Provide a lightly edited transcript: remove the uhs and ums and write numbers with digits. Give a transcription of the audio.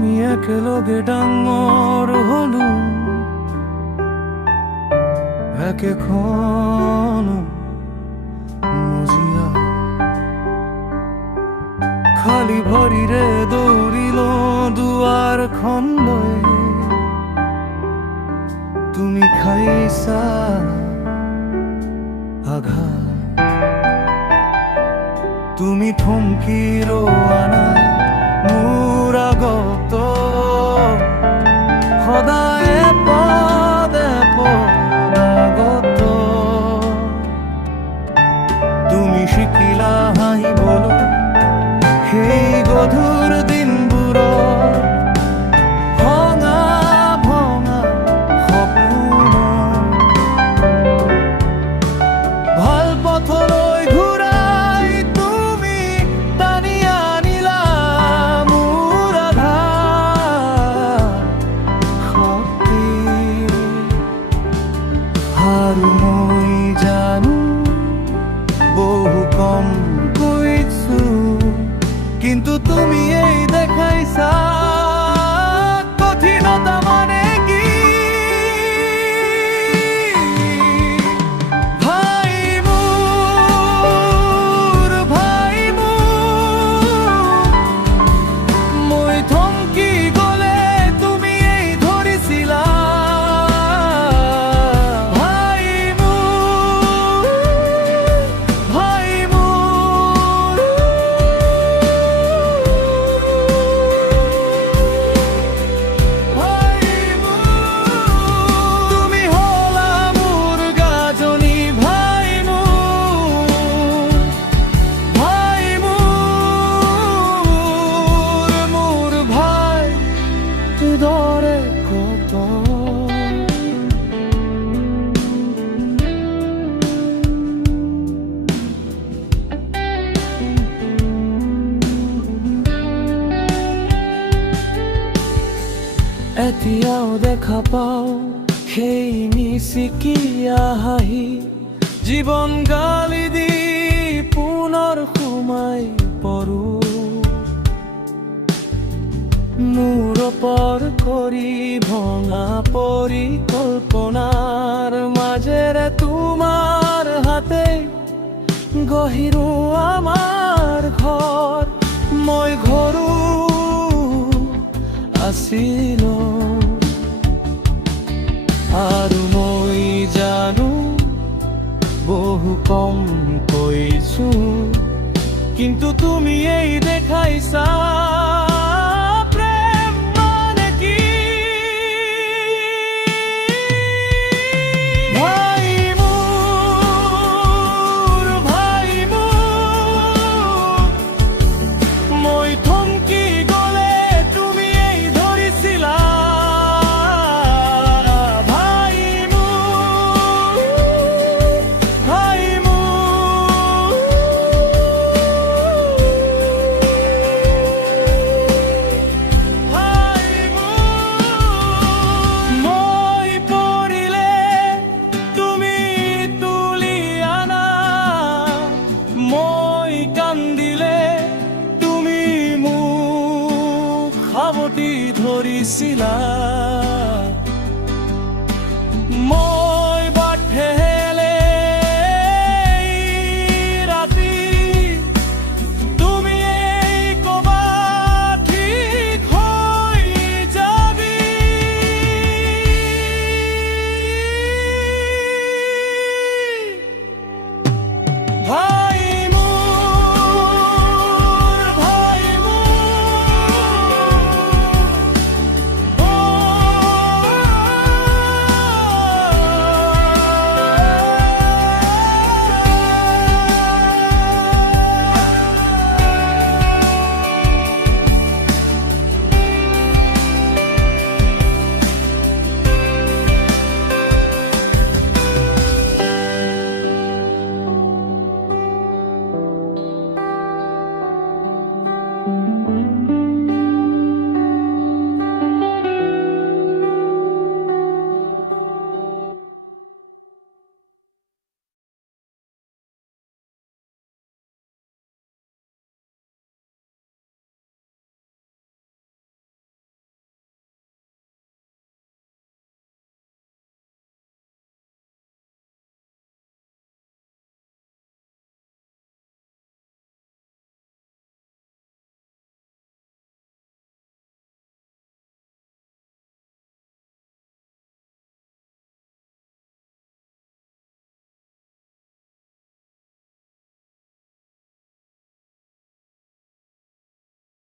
আমি একেলগে ডাঙৰ হলো, একেখন মজিয়া। খালি ভৰিৰে দৌৰিলো দুৱাৰখন লৈ, তুমি খাইছা আঘাত। তুমি থমকি ৰোৱা নাই মোৰ আগত, সদায় পদে পদাগত। তুমি শিকিলা হাঁহিবলৈ সেই গধুৰ দিনবোৰত, ভঙা ভঙা সপোন ভাল পথলৈ ঘূৰাই তুমি টানি আনিলা মোৰ আধাৰ শক্তি। আৰু মই জানো বহু কম কৈছো, কিন্তু তুমি এই দেখাইছা কঠিনতা মানে কি। ভাই মোৰ, ভাই মোৰ, মই থমকি গলে তুমি এই ধৰিছিলা। ভাই মোৰ, ভাই মোৰ, ভাই মোৰ, তুমি হলা মোৰ গাজনি। ভাই মোৰ, ভাই মোৰ, মোৰ ভাই তোদৰে কত। এতিয়াও দেখা পাও সেই নিচিকিয়া হাঁহি, জীৱন গালি দি পুনৰ সোমাই পৰো। মোৰ ওপৰ কৰি ভঙা পৰিকল্পনাৰ মাজেৰে তোমাৰ হাতে গঢ়িৰো আমাৰ ঘৰ। মই ঘৰো আছিলো, আৰু মই জানো বহু কম কৈছো, কিন্তু তুমি এই দেখাইছা প্ৰেম মানে কি। ভাই মোৰ, ভাই মোৰ, মই থমকি গলে তুমি এই ধৰিছিলা। ভাই মোৰ, ভাই মোৰ, ভাই মোৰ, মই পৰিলে তুমি তুলি আনা, মই কান্দিলে তুমি মোক সাৱটি ধৰিছিলা।